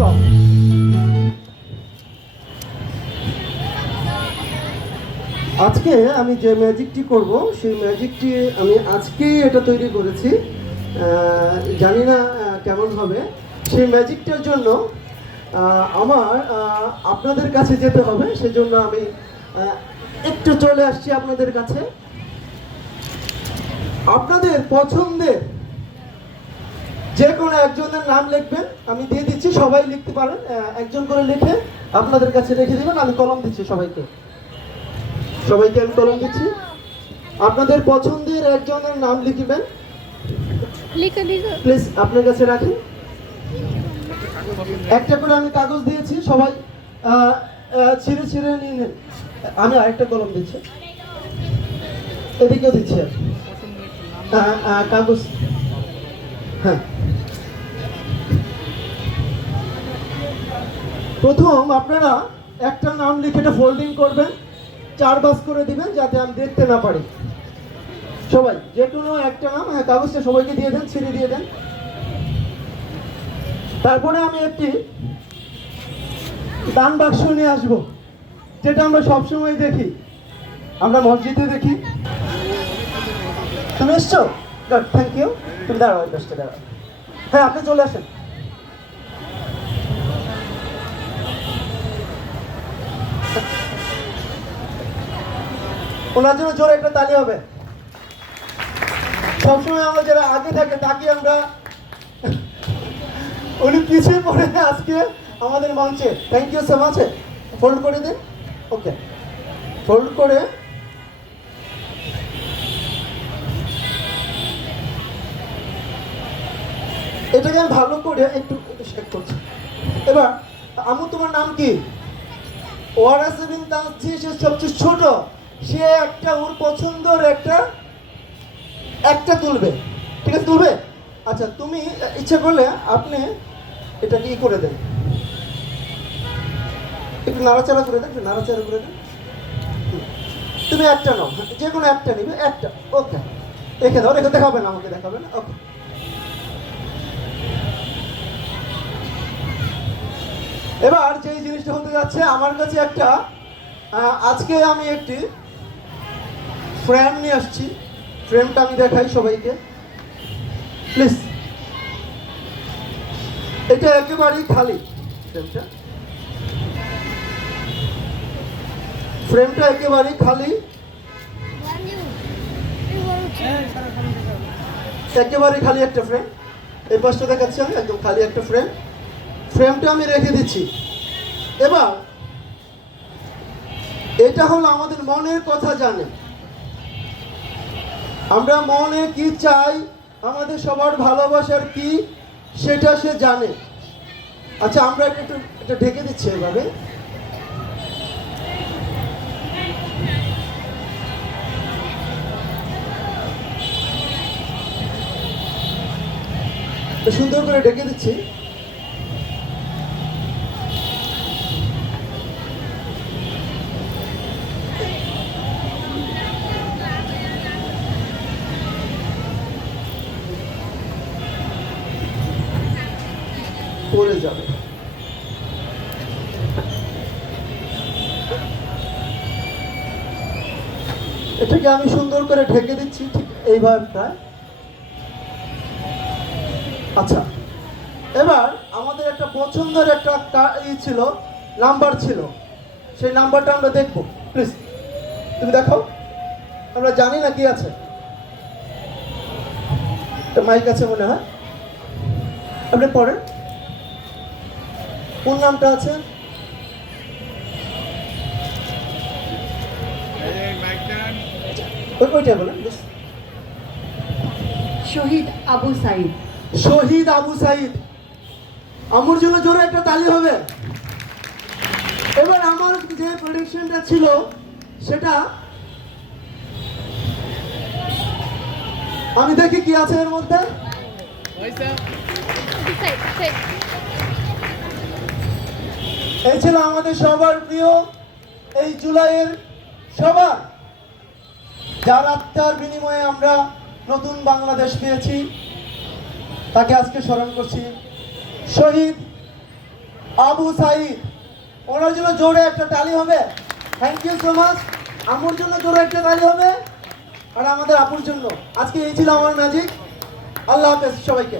সম্ভব। আজকে আমি যে ম্যাজিকটি করব সেই ম্যাজিকটি আমি আজকেই এটা তৈরি করেছি, জানি না কেমন হবে। সেই ম্যাজিকটার জন্য আমার আপনাদের কাছে যেতে হবে, সেজন্য আমি একটু চলে আসছি আপনাদের কাছে। আপনাদের পছন্দের যে কোনো একজনের নাম লিখবেন, আমি দিয়ে দিচ্ছি, সবাই লিখতে পারেন। একজন করে লিখে আপনাদের কাছে রেখে দেবেন, আমি কলম দিচ্ছি সবাইকে। সবাইকে আমি কলম দিচ্ছি। আপনাদের পছন্দের একজনের নাম লিখবেন, প্লিজ আপনার কাছে রাখেন। একটা করে আমি কাগজ দিয়েছি, সবাই ছিঁড়ে ছিঁড়ে নিয়ে নেন। আমি আরেকটা কলম দিচ্ছি, এদিকেও দিচ্ছি কাগজ। হ্যাঁ, প্রথম আপনারা একটা নাম লিখে এটা ফোল্ডিং করবেন, 4 ভাঁজ করে দিবেন যাতে আমি দেখতে না পারি। সবাই যে কোনো একটা নাম, হ্যাঁ, কাগজটা সবাইকে দিয়ে দেন, ছিঁড়ে দিয়ে দেন। তারপরে আমি একটি দান বাক্স নিয়ে আসবো, যেটা আমরা সবসময় দেখি, আমরা মসজিদে দেখি। তুমি এসছো? Good, thank you. তুমি দাঁড়াও, বেস্টে দাঁড়াও। হ্যাঁ, আপনি চলে আসেন। ওনার জন্য জোরে একটা তালি হবে। সবসময় আমরা যারা আগে থাকে তাকে আমরা, উনি পিছিয়ে পড়ে আজকে আমাদের মঞ্চে। Thank you so much. Fold করে দিন। ওকে, ফোল্ড করে এটাকে আমি ভালো করে একটু শেক করছি। এবার আমু, তোমার নাম কি? ওয়ারাসিন তানসি, সে সবচেয়ে ছোট, সে একটা ওর পছন্দের একটা তুলবে। ঠিক আছে, তুলবে? আচ্ছা, তুমি ইচ্ছে করলে আপনি এটা কি করে দেন, একটু নাড়াচাড়া করে দেন, একটু নাড়াচাড়া করে দেন। তুমি একটা নাও, যে কোনো একটা নিবে, একটা। ওকে, রেখে দাও, রেখে দেখাবে না, আমাকে দেখাবে না। ওকে, এবার যে জিনিসটা হতে যাচ্ছে, আমার কাছে একটা আজকে আমি একটি ফ্রেম নিয়ে আসছি। ফ্রেমটা আমি দেখাই সবাইকে, প্লিজ। এটা একেবারেই খালি। ফ্রেমটা একেবারেই খালি, একেবারে খালি একটা ফ্রেম। এই পাশটা দেখাচ্ছি আমি, একদম খালি একটা ফ্রেম। ফ্রেমটা আমি রেখে দিচ্ছি। এবার এটা হলো আমাদের মনের কথা জানে, আমরা মনে কি চাই, আমাদের সবার ভালোবাসার কি, সেটা সে জানে। আচ্ছা, আমরা একটু এটা ঢেকে দিচ্ছি এভাবে। সুন্দর করে ঢেকে দিচ্ছি। পড়ে যাবে। এটাকে আমি সুন্দর করে ঢেকে দিচ্ছি, ঠিক এইভাবে। আচ্ছা, এবার আমাদের একটা পছন্দের একটা ছিল, নাম্বার ছিল, সেই নাম্বারটা আমরা দেখবো। প্লিজ তুমি দেখাও, আমরা জানি না কি আছে। মাইক আছে মনে হয়, আপনি পড়েন কোন নামটা আছে। ওইটা বলেন। শহীদ আবু সাইদ। শহীদ আবু সাইদ। আমুর জন্য জোরে একটা তালি হবে। এবার আমার যে প্রেডিকশনটা ছিল সেটা আমি দেখি কি আছে এর মধ্যে। এই ছিল আমাদের সবার প্রিয় এই জুলাইয়ের সভা, যার আত্মার বিনিময়ে আমরা নতুন বাংলাদেশ পেয়েছি, তাকে আজকে স্মরণ করছি। শহীদ আবু সাইদ, ওনার জন্য জোরে একটা তালি হবে। Thank you so much. আমার জন্য জোরে একটা তালি হবে, আর আমাদের আপুর জন্য। আজকে এই ছিল আমার ম্যাজিক। আল্লাহ হাফেজ সবাইকে।